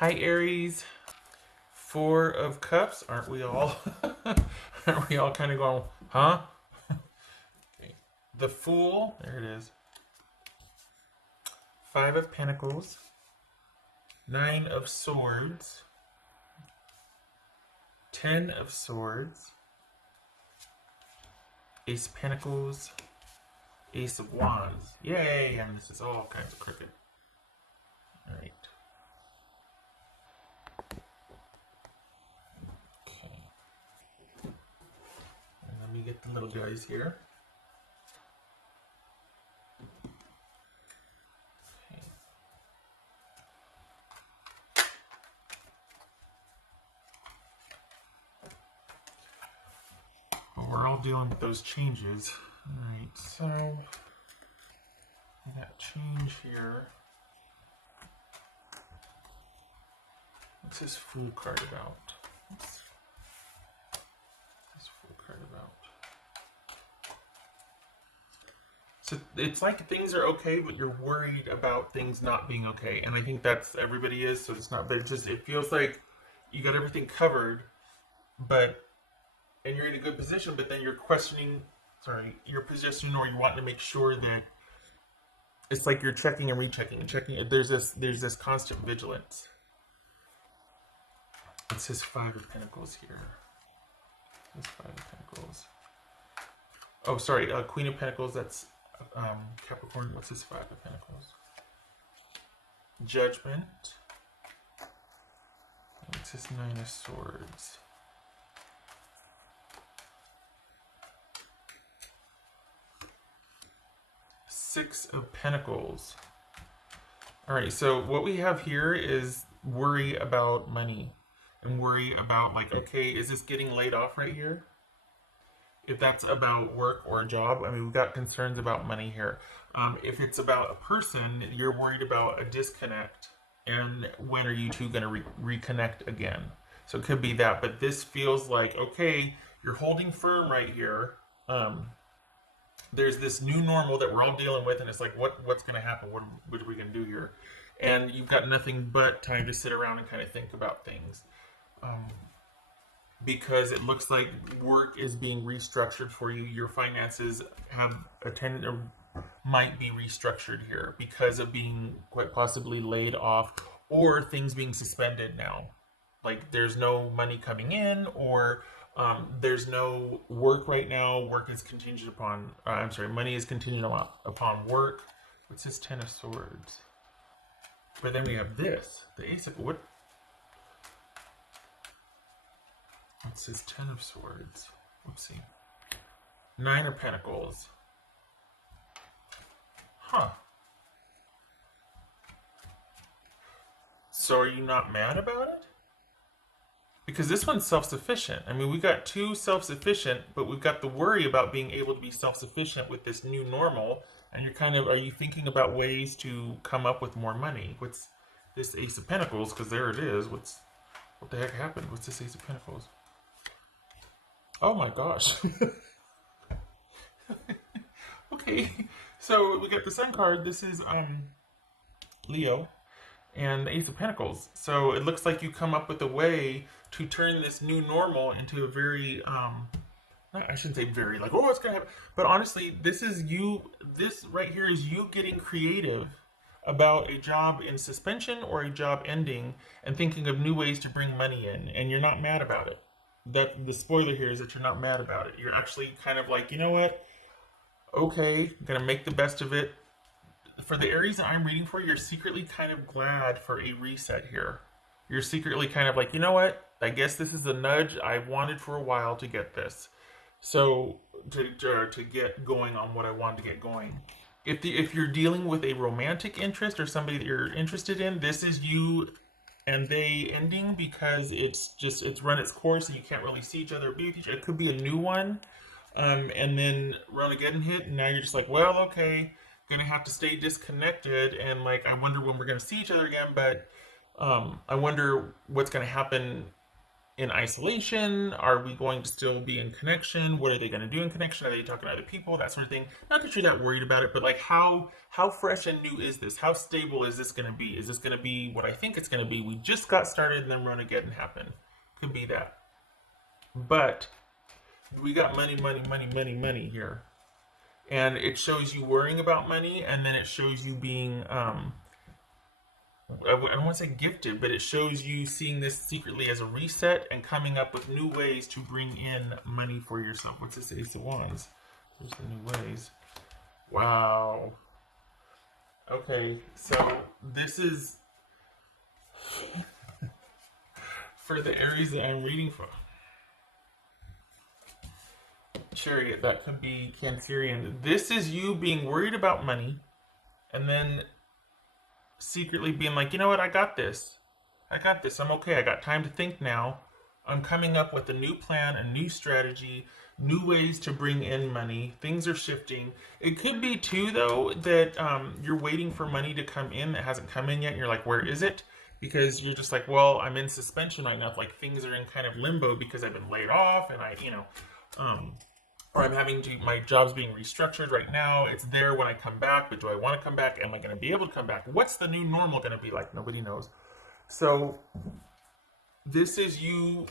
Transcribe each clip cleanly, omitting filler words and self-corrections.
Hi, Aries. Four of Cups. Aren't we all? Aren't we all kind of going, huh? Okay. The Fool. There it is. Five of Pentacles. Nine of Swords. 10 of Swords. Ace of Pentacles. Ace of Wands. Yay! And this is all kinds of crooked. All right. Okay. And let me get the little guys here. Okay. Well, we're all dealing with those changes. All right, so that change here. What's this Fool card about? What's this Fool card about? So it's like things are okay, but you're worried about things not being okay, and I think that's everybody is. So it's not, but it's just it feels like you got everything covered, but and you're in a good position, but then you're questioning. Sorry, your position, or you want to make sure that it's like you're checking and rechecking and checking. There's this constant vigilance. It says Five of Pentacles here. It's Five of Pentacles. Oh, sorry, Queen of Pentacles. That's Capricorn. What's this Five of Pentacles? Judgment. What's this Nine of Swords? Six of Pentacles. All right, so what we have here is worry about money and worry about, like, okay, is this getting laid off right here? If that's about work or a job, I mean, we've got concerns about money here. If it's about a person, you're worried about a disconnect, and when are you two going to reconnect again? So it could be that, but this feels like, okay, you're holding firm right here. There's this new normal that we're all dealing with, and it's like, what's going to happen? What are we going to do here? And you've got nothing but time to sit around and kind of think about things. Because it looks like work is being restructured for you. Your finances have attended or might be restructured here because of being quite possibly laid off, or things being suspended now. Like there's no money coming in, or there's no work right now. Work is contingent upon, money is contingent upon work. What's this Ten of Swords? But then we have this, the Ace of, what's this Ten of Swords? Oopsie. Nine of Pentacles. Huh. So are you not mad about it? Because this one's self-sufficient. I mean, we got two self-sufficient, but we've got the worry about being able to be self-sufficient with this new normal. And you're kind of, are you thinking about ways to come up with more money? What's this Ace of Pentacles? Because there it is. What the heck happened? What's this Ace of Pentacles? Oh my gosh. Okay, so we got the Sun card. This is Leo, and the Ace of Pentacles. So it looks like you come up with a way to turn this new normal into a very I shouldn't say very, like, oh, it's gonna happen, but honestly, this is you. This right here is you getting creative about a job in suspension or a job ending, and thinking of new ways to bring money in, and you're not mad about it. That the spoiler here is that you're not mad about it. You're actually kind of like, you know what? Okay, I'm gonna make the best of it. For the Aries that I'm reading for, you're secretly kind of glad for a reset here. You're secretly kind of like, you know what? I guess this is the nudge I've wanted for a while to get this. So to get going on what I wanted to get going. If you're dealing with a romantic interest or somebody that you're interested in, this is you and they ending because it's run its course and you can't really see each other or be with each other. It could be a new one. And then Ronageddon hit, and now you're just like, well, okay, gonna have to stay disconnected, and like, I wonder when we're gonna see each other again, but I wonder what's gonna happen in isolation? Are we going to still be in connection? What are they going to do in connection? Are they talking to other people? That sort of thing. Not that you're that worried about it, but like how fresh and new is this? How stable is this going to be? Is this going to be what I think it's going to be? We just got started and then Ronageddon happened. Could be that. But we got money, money, money, money, money here. And it shows you worrying about money, and then it shows you being I don't want to say gifted, but it shows you seeing this secretly as a reset and coming up with new ways to bring in money for yourself. What's this Ace of Wands? There's the new ways. Wow. Okay, so this is for the Aries that I'm reading for. Chariot, that could be Cancerian. This is you being worried about money and then secretly being like, you know what, I got this. I'm okay. I got time to think now. I'm coming up with a new plan, a new strategy, new ways to bring in money. Things are shifting. It could be too, though, that you're waiting for money to come in that hasn't come in yet. And you're like, where is it? Because you're just like, well, I'm in suspension right now. Like things are in kind of limbo because I've been laid off and or I'm having to, my job's being restructured right now. It's there when I come back, but do I want to come back? Am I going to be able to come back? What's the new normal going to be like? Nobody knows. So this is you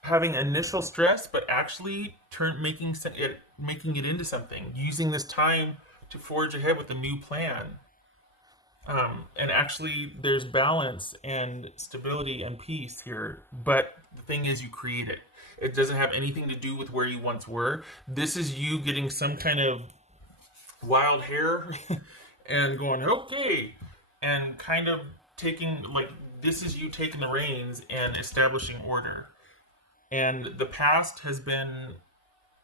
having initial stress, but actually making it into something, using this time to forge ahead with a new plan. And actually there's balance and stability and peace here. But the thing is, you create it. It doesn't have anything to do with where you once were. This is you getting some kind of wild hair and going, okay, and kind of taking, like, this is you taking the reins and establishing order. And the past has been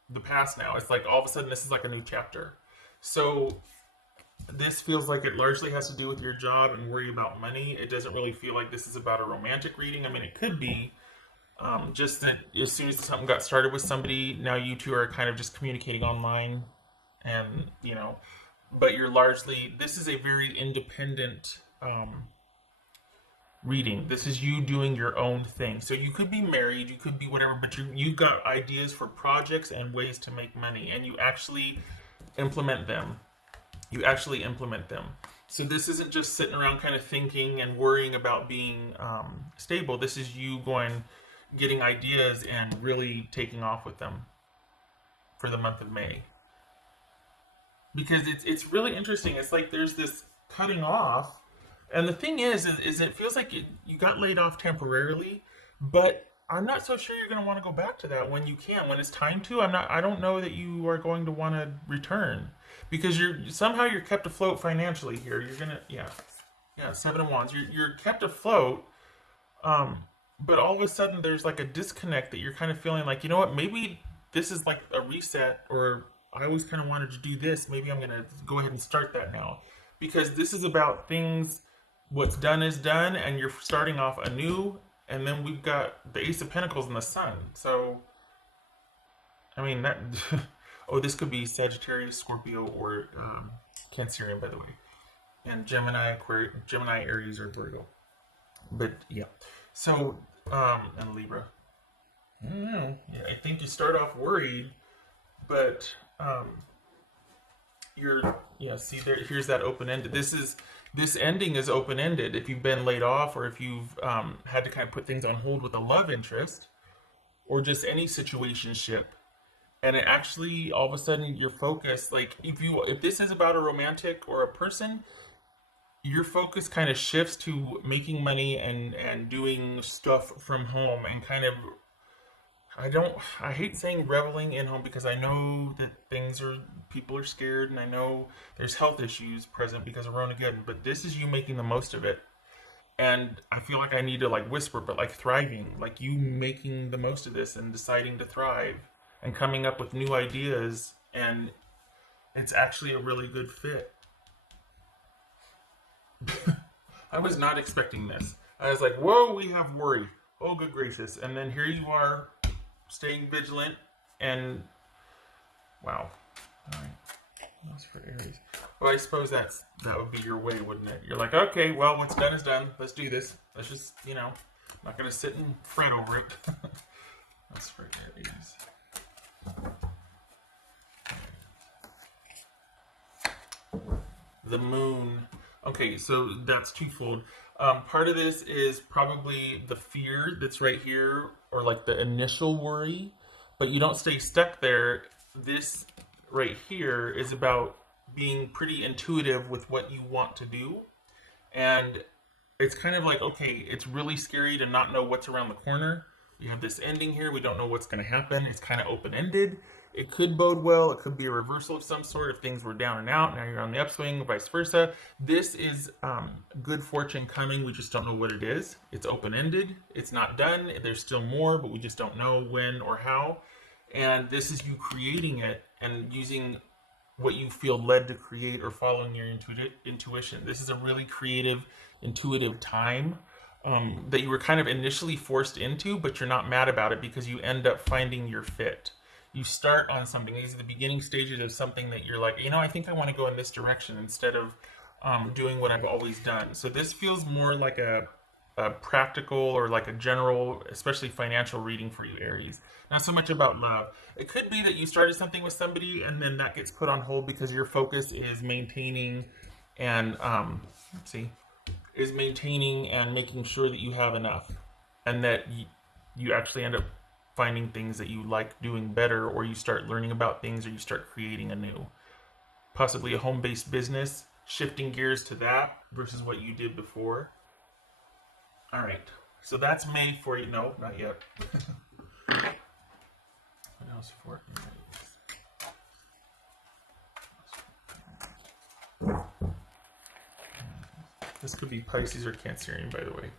the past now. It's like all of a sudden this is like a new chapter. So this feels like it largely has to do with your job and worry about money. It doesn't really feel like this is about a romantic reading. I mean, it could be. Just that as soon as something got started with somebody, now you two are kind of just communicating online, and but you're largely, this is a very independent reading. This is you doing your own thing. So you could be married, you could be whatever, but you got ideas for projects and ways to make money, and you actually implement them. So this isn't just sitting around kind of thinking and worrying about being stable. This is you getting ideas and really taking off with them for the month of May. Because it's really interesting. It's like there's this cutting off, and the thing is it feels like you got laid off temporarily, but I'm not so sure you're going to want to go back to that when you can. When it's time to, I don't know that you are going to want to return, because you're kept afloat financially here. You're gonna, yeah, 7 of Wands. You're kept afloat, but all of a sudden there's like a disconnect that you're kind of feeling like, you know what, maybe this is like a reset, or I always kind of wanted to do this. Maybe I'm gonna go ahead and start that now, because this is about things. What's done is done, and you're starting off anew. And then we've got the Ace of Pentacles and the Sun. So, I mean, that. Oh, this could be Sagittarius, Scorpio, or Cancerian, by the way. And Gemini, Aries, or Virgo. But, yeah. So, and Libra. I don't know. Yeah, I think you start off worried, but see, here's that open-ended. This ending is open-ended. If you've been laid off, or if you've had to kind of put things on hold with a love interest, or just any situationship, and it actually, all of a sudden, your focus, like, if this is about a romantic or a person, your focus kind of shifts to making money and doing stuff from home, and kind of, I hate saying reveling in home, because I know that people are scared, and I know there's health issues present because of Ronageddon, but this is you making the most of it. And I feel like I need to like whisper, but like thriving, like you making the most of this and deciding to thrive and coming up with new ideas, and it's actually a really good fit. I was not expecting this. I was like, whoa, we have worry. Oh, good gracious. And then here you are, staying vigilant, and wow. All right. That's for Aries. Well, I suppose that would be your way, wouldn't it? You're like, okay, well, what's done is done. Let's do this. Let's just, Not going to sit and fret over it. That's for Aries. The moon. Okay, so that's twofold. Part of this is probably the fear that's right here, or like the initial worry, but you don't stay stuck there. This right here is about being pretty intuitive with what you want to do. And it's kind of like, okay, it's really scary to not know what's around the corner. We have this ending here. We don't know what's going to happen. It's kind of open-ended. It could bode well. It could be a reversal of some sort if things were down and out. Now you're on the upswing, vice versa. This is good fortune coming. We just don't know what it is. It's open-ended. It's not done. There's still more, but we just don't know when or how. And this is you creating it and using what you feel led to create or following your intuition. This is a really creative, intuitive time that you were kind of initially forced into, but you're not mad about it because you end up finding your fit. You start on something. These are the beginning stages of something that you're like, I think I want to go in this direction instead of doing what I've always done. So this feels more like a practical or like a general, especially financial reading for you, Aries. Not so much about love. It could be that you started something with somebody and then that gets put on hold because your focus is maintaining and making sure that you have enough, and that you actually end up finding things that you like doing better, or you start learning about things, or you start creating anew. Possibly a home-based business, shifting gears to that versus what you did before. All right, so that's May for you. No, not yet. What else for you? This could be Pisces or Cancerian, by the way.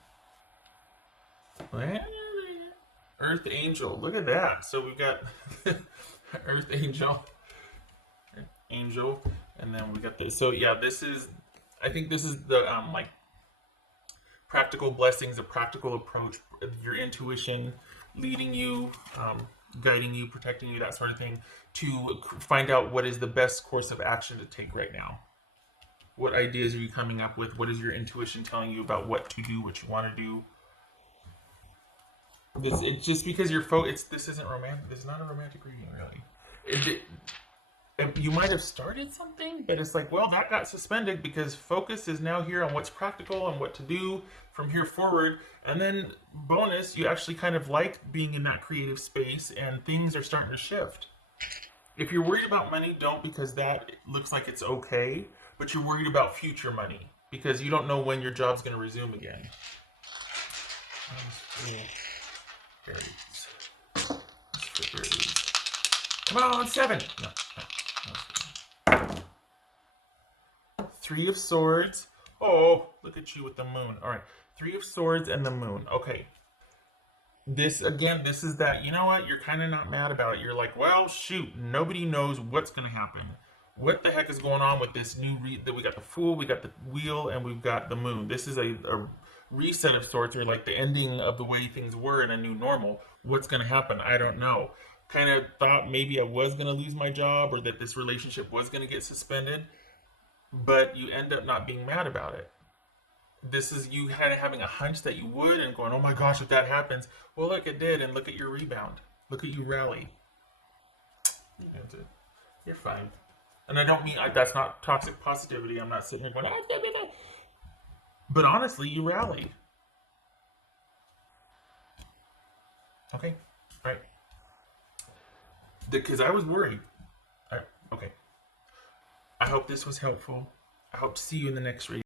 Earth Angel, look at that. So we've got Earth Angel, and then we got this. So yeah, I think this is the like practical blessings, a practical approach, your intuition leading you, guiding you, protecting you, that sort of thing, to find out what is the best course of action to take right now. What ideas are you coming up with? What is your intuition telling you about what to do, what you want to do? It's just because you're this isn't romantic. This is not a romantic reading, really. You might have started something, but it's like, well, that got suspended because focus is now here on what's practical and what to do from here forward. And then bonus, you actually kind of like being in that creative space, and things are starting to shift. If you're worried about money, don't, because that looks like it's okay. But you're worried about future money because you don't know when your job's going to resume again. Aries. Come on, 7. No. Three of Swords. Oh, look at you with the moon. All right. 3 of Swords and the moon. Okay. This is that, you know what? You're kind of not mad about it. You're like, well, shoot. Nobody knows what's going to happen. What the heck is going on with this new that we got the Fool, we got the Wheel, and we've got the Moon. This is a reset of sorts, or like the ending of the way things were in a new normal. What's going to happen? I don't know. Kind of thought maybe I was going to lose my job, or that this relationship was going to get suspended, but you end up not being mad about it. This is you having a hunch that you would, and going, oh my gosh, if that happens, well, look, it did, and look at your rebound. Look at you rally. You're fine. And I don't mean, that's not toxic positivity. I'm not sitting here going, oh, but honestly, you rallied. Okay, right. Because I was worried. Okay. I hope this was helpful. I hope to see you in the next reading.